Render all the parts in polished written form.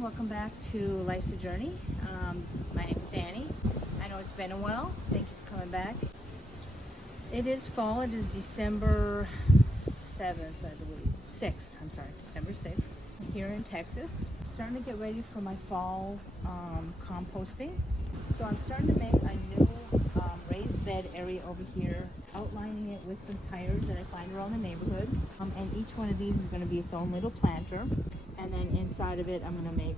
welcome back to Life's a Journey. My name's Dani. I know it's been a while. Thank you for coming back. It is fall. It is December 7th, I believe. 6th, I'm sorry, December 6th. Here in Texas. Starting to get ready for my fall composting. So I'm starting to make a new raised bed area over here, outlining it with some tires that I find around the neighborhood. And each one of these is going to be its own little planter. And then inside of it, I'm going to make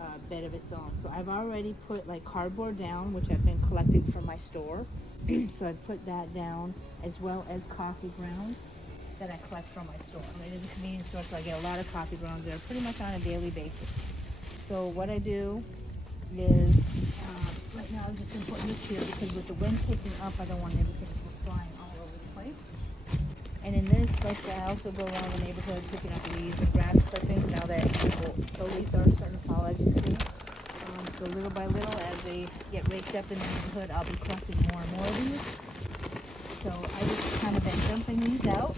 a bed of its own. So I've already put like cardboard down, which I've been collecting from my store. So I've put that down, as well as coffee grounds that I collect from my store. It is a convenience store, so I get a lot of coffee grounds there pretty much on a daily basis. So what I do is, right now I've just been putting this here because with the wind picking up, I don't want everything flying all over the place. And in this, like I also go around the neighborhood picking up leaves and grass clippings now that the leaves are starting to fall, as you see. So little by little, as they get raked up in the neighborhood, I'll be collecting more and more of these. So I just kind of been dumping these out.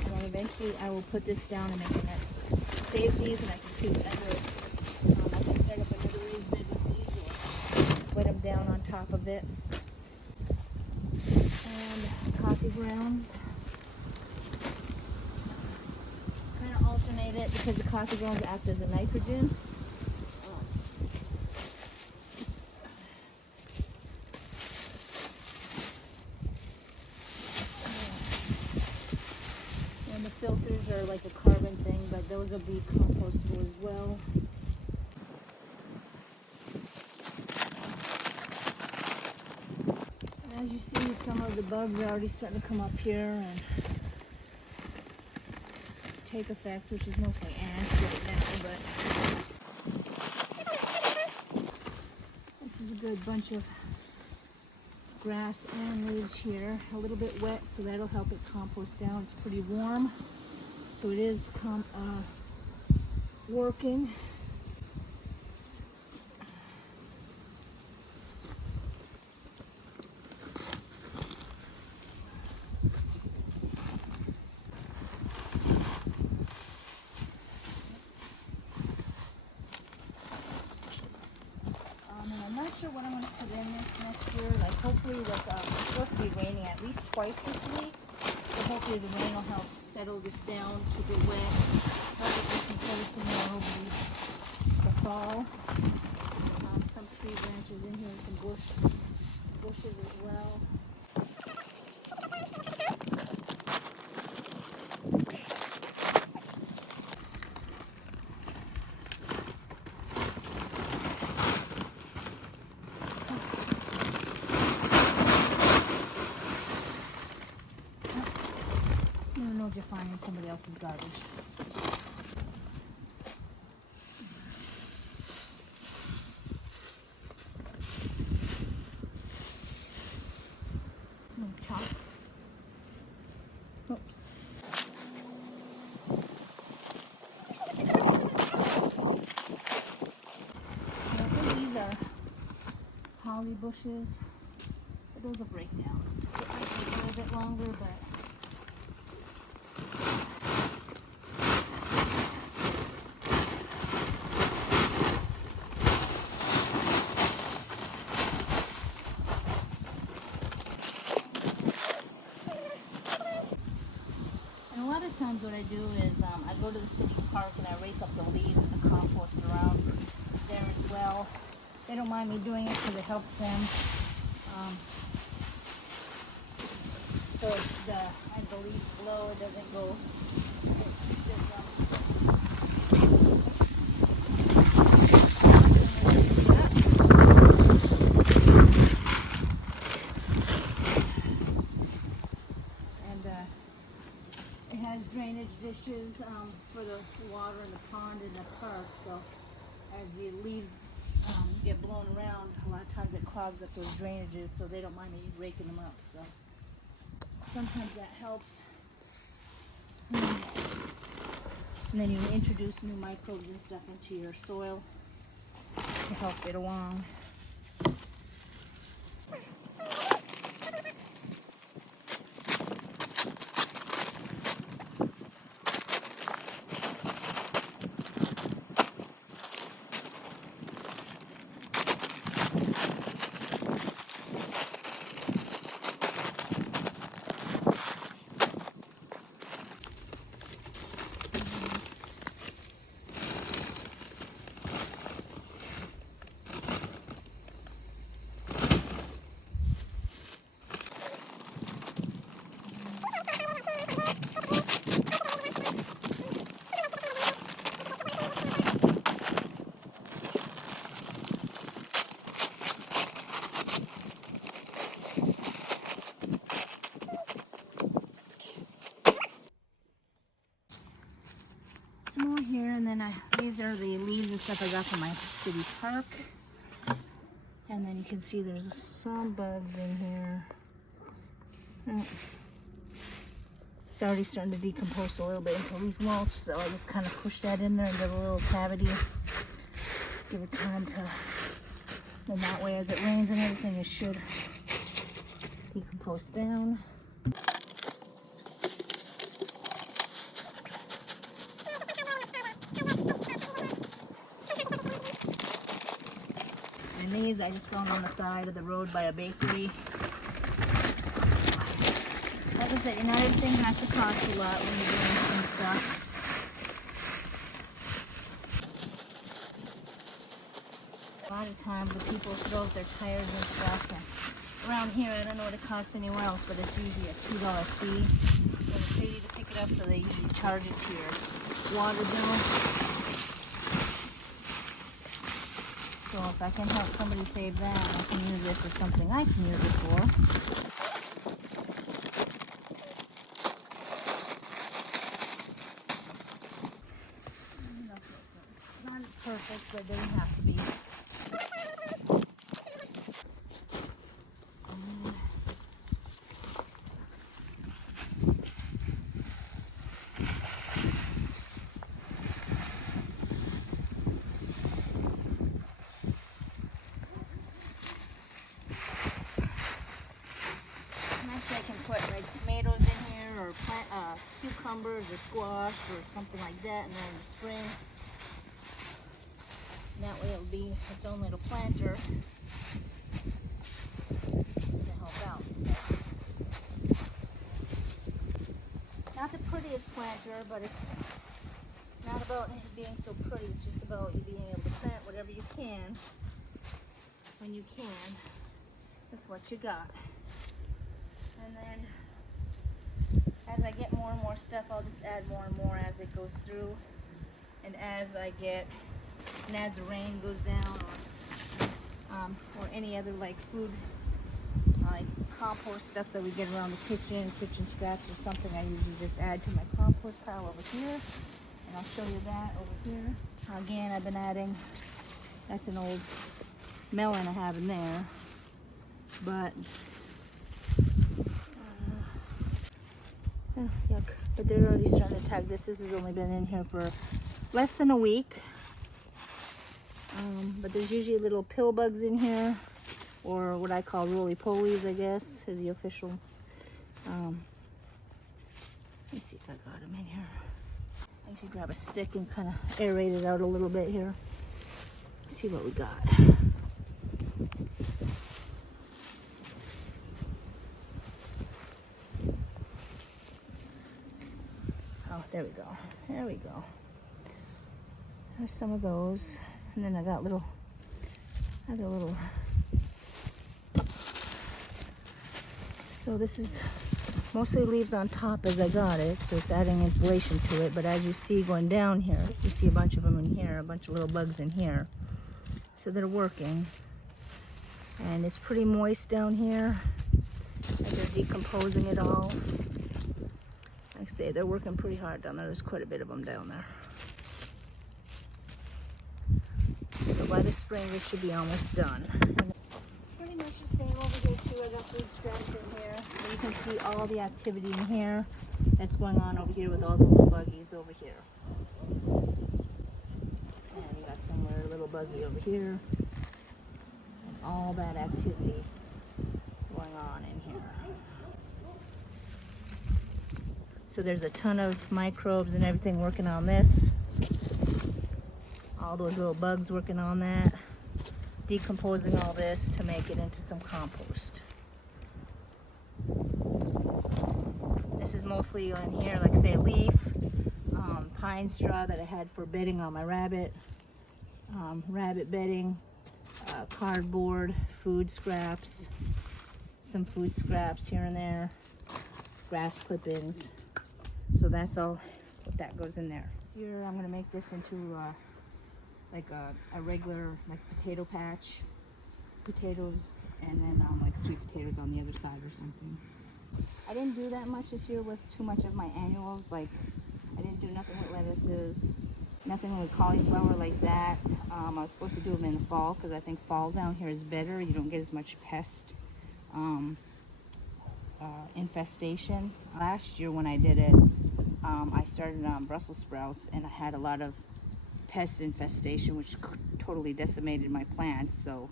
And then eventually I will put this down and make a net. Save these and I can keep another, I can start up another raised bed with these or put them down on top of it. And coffee grounds. Kind of alternate it because the coffee grounds act as a nitrogen. And the filters are like a carbon thing, but those will be compostable as well. And as you see, some of the bugs are already starting to come up here and take effect, which is mostly ants right now, but this is a good bunch of grass and leaves here. A little bit wet, so that'll help it compost down. It's pretty warm, so it is working. I'm not sure what I'm going to put in this next year. Like hopefully, like it's supposed to be raining at least twice this week. So hopefully the rain will help settle this down, keep it wet, help it decomposing more over the fall. Some tree branches in here, some bushes as well. I don't know if you're finding somebody else's garbage. Chop. Oops. I think these are holly bushes, but those will break down. It might take a little bit longer, but a lot of times what I do is I go to the city park and I rake up the leaves and the compost around there as well. They don't mind me doing it because it helps them. So as the leaves blow, it doesn't go. It has drainage dishes for the water in the pond in the park, so as the leaves get blown around, a lot of times it clogs up those drainages, so they don't mind me raking them up. So sometimes that helps. And then you introduce new microbes and stuff into your soil to help it along. these are the leaves and stuff I got from my city park. And then you can see there's some bugs in here. It's already starting to decompose a little bit into leaf mulch, so I just kind of pushed that in there and did a little cavity. Give it time to, and that way as it rains and everything, it should decompose down. And these I just found on the side of the road by a bakery. Like I said, not everything has to cost a lot when you're doing some stuff. A lot of times the people throw out their tires and stuff. And around here, I don't know what it costs anywhere else, but it's usually a $2 fee. So they pay you to pick it up, so they usually charge it to your water bill. So if I can help somebody save that, I can use it for something I can use it for. It's not perfect, but it doesn't have to be. I can put like tomatoes in here, or plant cucumbers or squash or something like that, and then in the spring, and that way it'll be its own little planter to help out. So, not the prettiest planter, but it's not about it being so pretty. It's just about you being able to plant whatever you can when you can with what you got. And then as I get more and more stuff, I'll just add more and more as it goes through. And as the rain goes down, or any other like food, like compost stuff that we get around the kitchen scraps or something, I usually just add to my compost pile over here. And I'll show you that over here. Again, I've been adding, that's an old melon I have in there. But oh, yuck. But they're already starting to attack this. This has only been in here for less than a week. But there's usually little pill bugs in here, or what I call roly-polies, I guess, is the official. Let me see if I got them in here. I should grab a stick and kind of aerate it out a little bit here. See what we got. Oh, there we go. There we go. There's some of those. And then I got little, so this is mostly leaves on top as I got it, so it's adding insulation to it. But as you see going down here, you see a bunch of them in here, a bunch of little bugs in here. So they're working. And it's pretty moist down here as they're decomposing it all. Like I say, they're working pretty hard down there. There's quite a bit of them down there. So by the spring, this should be almost done. And pretty much the same over here too. I got food scraps in here. And you can see all the activity in here that's going on over here with all the little buggies over here. And you got some little buggy over here. And all that activity going on in here. So there's a ton of microbes and everything working on this. All those little bugs working on that, decomposing all this to make it into some compost. This is mostly in here, like say leaf, pine straw that I had for bedding on my rabbit bedding, cardboard, food scraps, some food scraps here and there, grass clippings. So that's all what that goes in there. Here I'm going to make this into like a regular like potato patch, potatoes, and then like sweet potatoes on the other side or something. I didn't do that much this year with too much of my annuals. Like I didn't do nothing with lettuces. Nothing with cauliflower like that. I was supposed to do them in the fall because I think fall down here is better. You don't get as much pest infestation. Last year when I did it, I started on Brussels sprouts and I had a lot of pest infestation, which totally decimated my plants. So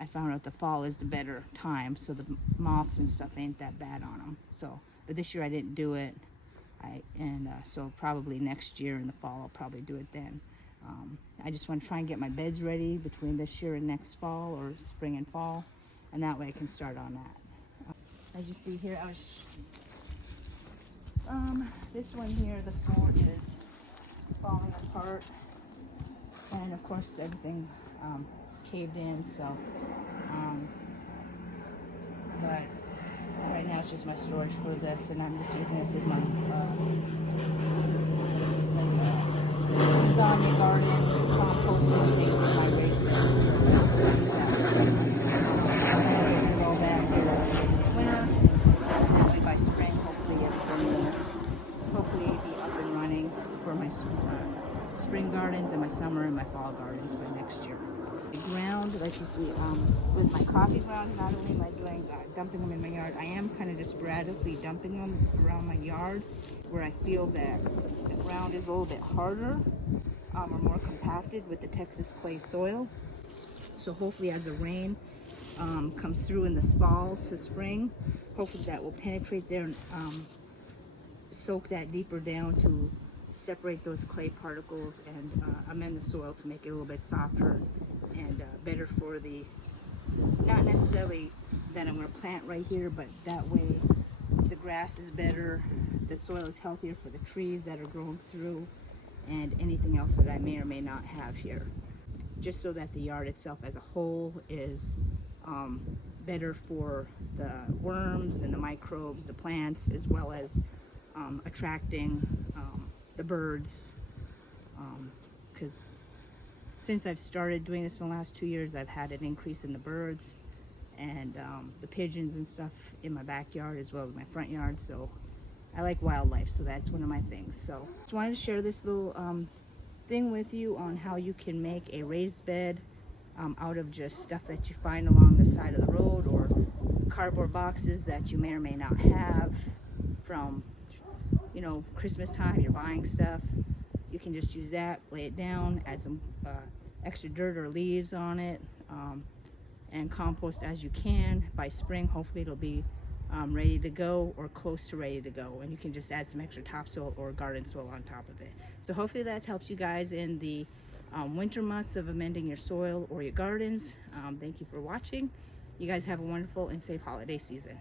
I found out the fall is the better time, so the moths and stuff ain't that bad on them. So, but this year I didn't do it. So probably next year in the fall I'll probably do it then. I just want to try and get my beds ready between this year and next fall, or spring and fall, and that way I can start on that. As you see here, this one here, the fort is falling apart, and of course everything caved in. So, but right now it's just my storage for this, and I'm just using this as my lasagna garden composting thing for my raised beds. So that's what I use that for. I'm trying to do all that this winter, and that way by spring, hopefully everything will be up and running for my spring gardens and my summer and my fall gardens by next year. The ground, like you see, with my coffee grounds, not only am I doing dumping them in my yard, I am kind of just sporadically dumping them around my yard where I feel that the ground is a little bit harder or more compacted with the Texas clay soil. So hopefully as the rain comes through in this fall to spring, hopefully that will penetrate there and soak that deeper down to separate those clay particles and amend the soil to make it a little bit softer and better for the, not necessarily that I'm going to plant right here, but that way the grass is better, the soil is healthier for the trees that are growing through, and anything else that I may or may not have here, just so that the yard itself as a whole is better for the worms and the microbes, the plants, as well as attracting the birds, because since I've started doing this in the last 2 years, I've had an increase in the birds and the pigeons and stuff in my backyard as well as my front yard. So I like wildlife, so that's one of my things. So just wanted to share this little thing with you on how you can make a raised bed out of just stuff that you find along the side of the road, or cardboard boxes that you may or may not have from, you know, Christmas time, you're buying stuff. You can just use that, lay it down, add some extra dirt or leaves on it, and compost as you can. By spring, hopefully it'll be ready to go or close to ready to go, and you can just add some extra topsoil or garden soil on top of it. So hopefully that helps you guys in the winter months of amending your soil or your gardens. Thank you for watching. You guys have a wonderful and safe holiday season.